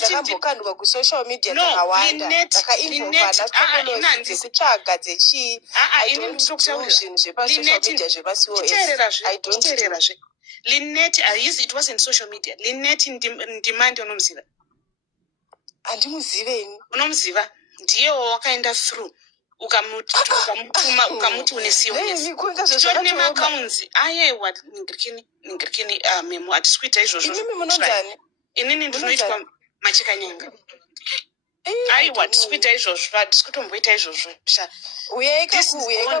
dzakambokandwa kusocial media dzakawanda dzakainvovana technology dzekutsvaga dzechi I don't do zvinhu zvepasocial media zvepasi Lynette, it wasn't social media. Lynette demand unomziva. Andimuzive ini. Unomziva. Ndiye wakaenda through. Ukamutuma ukamuti unesiwa. Zvone accounts. Aye what ningirikini memo atiskuita izvozvo. Inini munonzani? Inini ndinoitwa macheka nyanga. Aye what sikuita izvozvo atiskutomboita izvozvo. Uyaika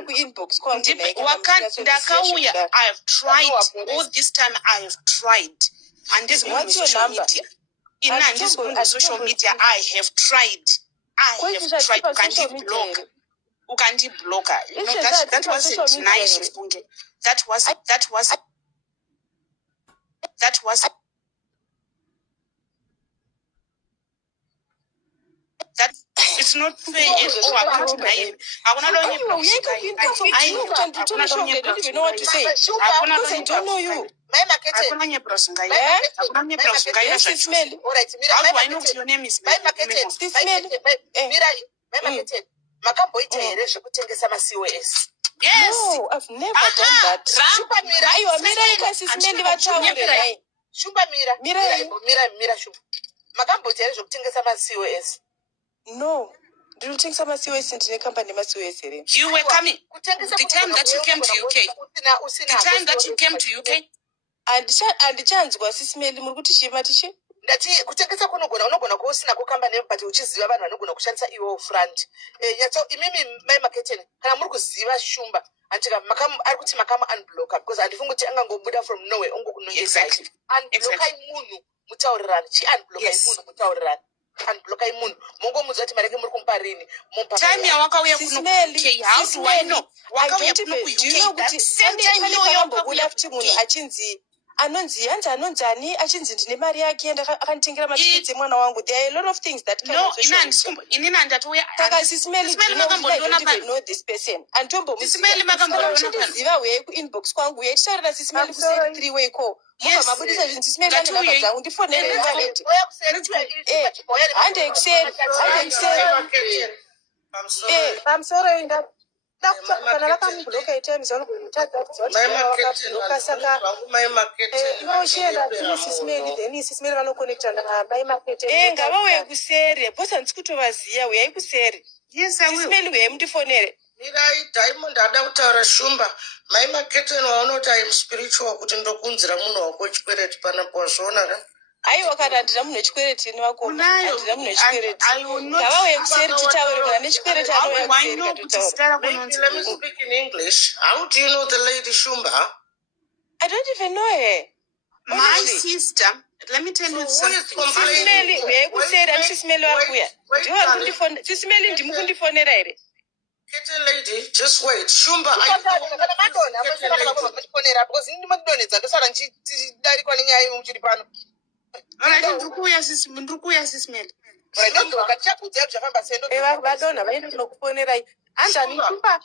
ku inbox kwangu ndakauya. I have tried all this time. I have tried. And this is social media. In this social media I have tried. Ukanti blocker. You know, that wasn't nice of Funge. That was it's not fair at all. I don't even know what to say. I don't know you. How do I know your name is Yes. No, I've never done that. No. Do you think some COS in company COS? You were coming the time that you came to UK. The time that you came to UK. And the chance was Ismail Muguti Matichi. Ndati kutengesa unogona kusina kukamba but uchiziva vanhu vanogona kushandisa iwo front yato imimi mai marketing kana muri kuziva shumba antika makamu ari kuti makamu unblocker because andifunga kuti angangombuda from nowhere ongokunongeza exactly unblocker imunhu mutaurirana chi unblocker imunhu mutaurirana unblocker imunhu mongo muzati mareke muri kumparini mumpa time yawakauya kuno okay how do I know wakauya kuno ku UK that same time yoyo kuti munhu achinzi anonzani achinzi ndine mari yake akanditengera matikiti mwana wangu. There are a lot of things that can inini ndatuya Sisimeli know this person antombo Sisimeli ziva uye ku inbox kwangu uye tishara Sisimeli ku 3 way call muka mabudisa zvinhu Sisimeli ane namba dzangu ndifonere wallet ande excel I'm sorry kana vakamubloka items vanogomutadza kutadza noshenda tine Sisimeli then Sisimeli vanoconnecta nabai market ngavauye kuseri bhosa ndisikutovaziya uyai kuseri Sisimeli uyai mundifonere mirai Diamond ada kutaura shumba mai marketing waunoti I'm spiritual kuti ndokunzira munhu wako chikwereti panapo wazviona ka aiwa kana handina munhu wechikwereti newako handina munhu wechikwereti ngavauye kuseri titaure kana nechikwereti anouya kuseri let me speak in English. How do you know the lady Shumba? I don't even know her. My sister, let me tell you something. Sisimeli uyai kuseri ani Sisimeli wakuya Sisimeli ndimukundifonera here. Kitchen lady, just wait. Shumba, ndikuya Sisimeli. Vadonha vaenda kunokufonerai. Anjani Shumba?